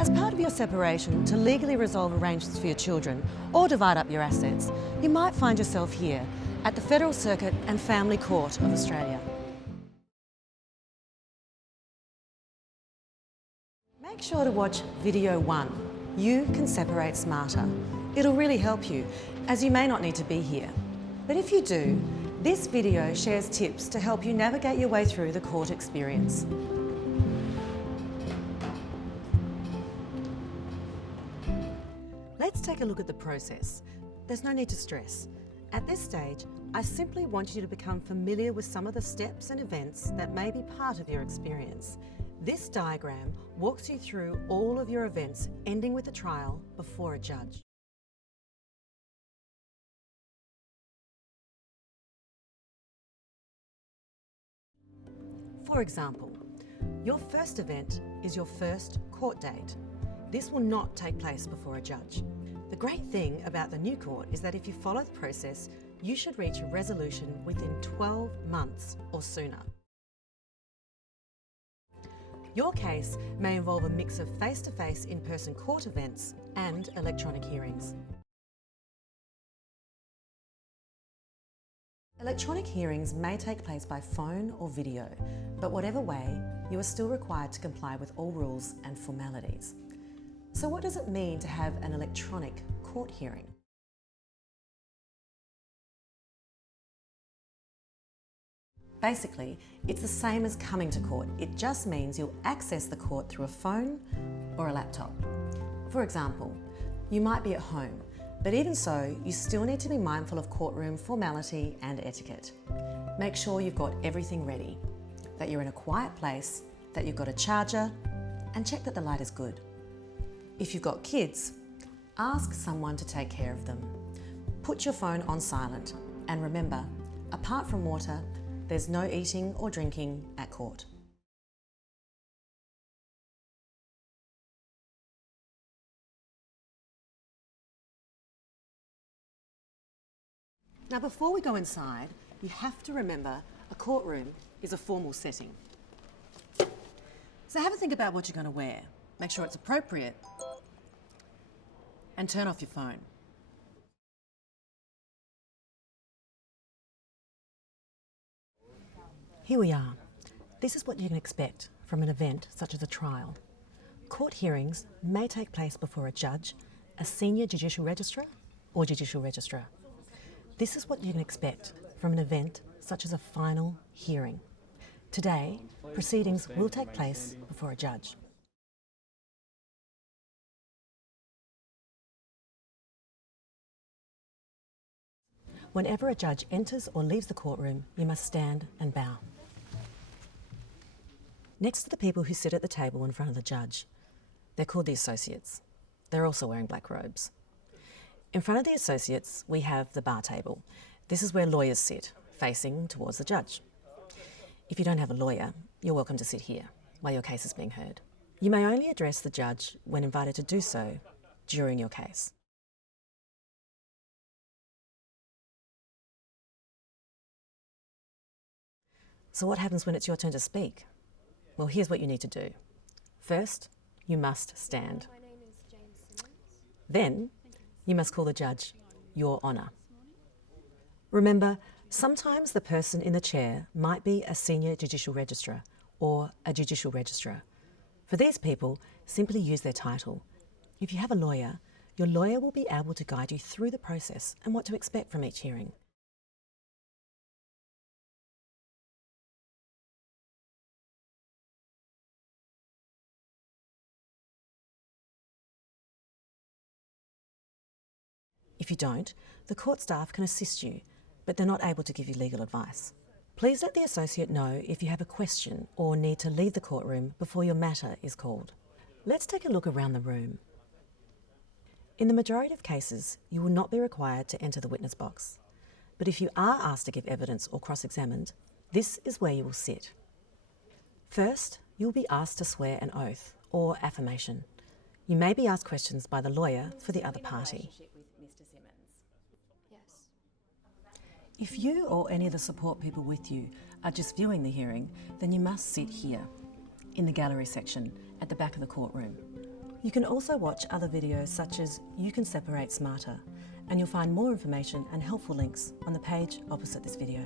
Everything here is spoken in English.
As part of your separation, to legally resolve arrangements for your children or divide up your assets, you might find yourself here at the Federal Circuit and Family Court of Australia. Make sure to watch video 1, You Can Separate Smarter. It'll really help you, as you may not need to be here. But if you do, this video shares tips to help you navigate your way through the court experience. Let's take a look at the process. There's no need to stress. At this stage, I simply want you to become familiar with some of the steps and events that may be part of your experience. This diagram walks you through all of your events, ending with a trial before a judge. For example, your first event is your first court date. This will not take place before a judge. The great thing about the new court is that if you follow the process, you should reach a resolution within 12 months or sooner. Your case may involve a mix of face-to-face in-person court events and electronic hearings. Electronic hearings may take place by phone or video, but whatever way, you are still required to comply with all rules and formalities. So what does it mean to have an electronic court hearing? Basically, it's the same as coming to court. It just means you'll access the court through a phone or a laptop. For example, you might be at home, but even so, you still need to be mindful of courtroom formality and etiquette. Make sure you've got everything ready, that you're in a quiet place, that you've got a charger, and check that the light is good. If you've got kids, ask someone to take care of them. Put your phone on silent, and remember, apart from water, there's no eating or drinking at court. Now, before we go inside, you have to remember a courtroom is a formal setting. So have a think about what you're going to wear. Make sure it's appropriate, and turn off your phone. Here we are. This is what you can expect from an event such as a trial. Court hearings may take place before a judge, a senior judicial registrar, or judicial registrar. This is what you can expect from an event such as a final hearing. Today, proceedings will take place before a judge. Whenever a judge enters or leaves the courtroom, you must stand and bow. Next to the people who sit at the table in front of the judge, they're called the associates. They're also wearing black robes. In front of the associates, we have the bar table. This is where lawyers sit, facing towards the judge. If you don't have a lawyer, you're welcome to sit here while your case is being heard. You may only address the judge when invited to do so during your case. So what happens when it's your turn to speak? Well, here's what you need to do. First, you must stand. My name is Jane Simmons. Then, you must call the judge, Your Honour. Remember, sometimes the person in the chair might be a senior judicial registrar or a judicial registrar. For these people, simply use their title. If you have a lawyer, your lawyer will be able to guide you through the process and what to expect from each hearing. If you don't, the court staff can assist you, but they're not able to give you legal advice. Please let the associate know if you have a question or need to leave the courtroom before your matter is called. Let's take a look around the room. In the majority of cases, you will not be required to enter the witness box. But if you are asked to give evidence or cross-examined, this is where you will sit. First, you will be asked to swear an oath or affirmation. You may be asked questions by the lawyer for the other party. If you or any of the support people with you are just viewing the hearing, then you must sit here, in the gallery section, at the back of the courtroom. You can also watch other videos such as You Can Separate Smarter, and you'll find more information and helpful links on the page opposite this video.